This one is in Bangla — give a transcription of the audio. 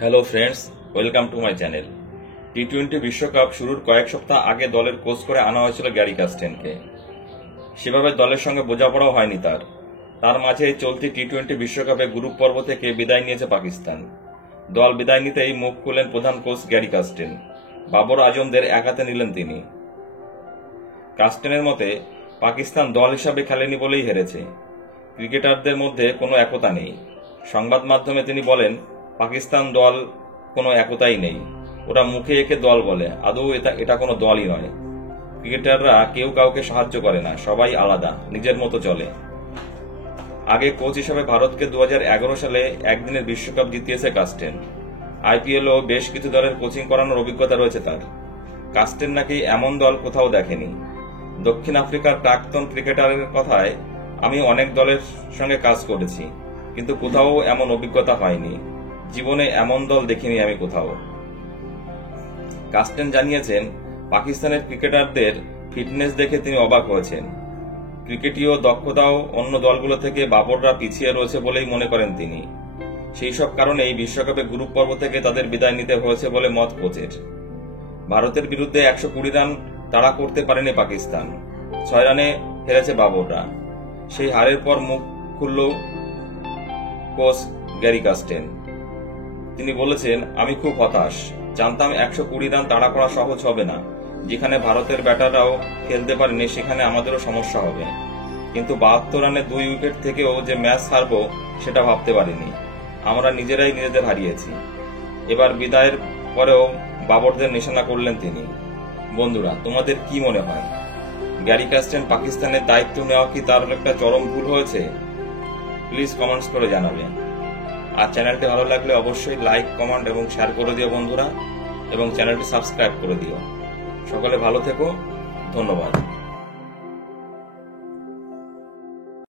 Hello friends, welcome to my channel. টি-20 বিশ্বকাপ শুরুর কয়েক সপ্তাহ আগে দলের কোচ করে আনা হয়েছিল গ্যারি কাস্টেনকে। সেভাবে দলের সঙ্গে বোঝাপড়াও হয়নি তার মাঝে চলতি টি-20 বিশ্বকাপে গ্রুপ পর্ব থেকে বিদায় নিয়েছে পাকিস্তান। দল বিদায় নিতেই মুখ খুললেন প্রধান কোচ গ্যারি কাস্টেন। বাবর আজমদের এক হাতে নিলেন তিনি। কাস্টেনের মতে, পাকিস্তান দল হিসাবে খেলেনি বলেই হেরেছে। ক্রিকেটারদের মধ্যে কোনো একতা নেই। সংবাদ মাধ্যমে তিনি বলেন, পাকিস্তান দল কোনো একতাই নেই, ওরা মুখে একে দল বলে, আদৌ এটা কোনো দলই নয়। ক্রিকেটাররা কেউ কাউকে সাহায্য করে না, সবাই আলাদা, নিজের মতো চলে। আগে কোচ হিসেবে ভারতকে 2011 সালে একদিনের বিশ্বকাপ জিতিয়েছে কাস্টেন। আইপিএলও বেশ কিছু দলের কোচিং করানোর অভিজ্ঞতা রয়েছে তার। কাস্টেন নাকি এমন দল কোথাও দেখেনি। দক্ষিণ আফ্রিকার প্রাক্তন ক্রিকেটারের কথায়, আমি অনেক দলের সঙ্গে কাজ করেছি, কিন্তু কোথাও এমন অভিজ্ঞতা হয়নি। জীবনে এমন দল দেখিনি আমি কোথাও। কাস্টেন জানিয়েছেন, পাকিস্তানের ক্রিকেটারদের ফিটনেস দেখে তিনি অবাক হয়েছেন। ক্রিকেটীয় দক্ষতাও অন্য দলগুলো থেকে বাবররা পিছিয়ে রয়েছে বলেই মনে করেন তিনি। সেই সব কারণেই বিশ্বকাপে গ্রুপ পর্ব থেকে তাদের বিদায় নিতে হয়েছে বলে মত কোচের। ভারতের বিরুদ্ধে 120 রান তাড়া করতে পারেনি পাকিস্তান। 6 রানে হেরেছে বাবররা। সেই হারের পর মুখ খুলল কোচ গ্যারি কাস্টেন। তিনি বলেছেন, আমি খুব হতাশ। জানতাম 120 রান তাড়া করা সহজ হবে না। যেখানে ভারতের ব্যাটাররাও খেলতে পারেনি সেখানে আমাদেরও সমস্যা হবে। কিন্তু 72 রানে 2 উইকেট থেকেও যে ম্যাচ হারব সেটা ভাবতে পারিনি। আমরা নিজেরাই নিজেদের হারিয়েছি। এবার বিদায়ের পরেও বাবরদের নিশানা করলেন তিনি। বন্ধুরা, তোমাদের কি মনে হয়, গ্যারি কাস্টেন পাকিস্তানের দায়িত্ব নেওয়া কি তার একটা চরম ভুল হয়েছে? প্লিজ কমেন্টস করে জানাবে। আর চ্যানেলটি ভালো লাগলে অবশ্যই লাইক, কমেন্ট এবং শেয়ার করে দিও বন্ধুরা, এবং চ্যানেলটি সাবস্ক্রাইব করে দিও। সকলে ভালো থেকো, ধন্যবাদ।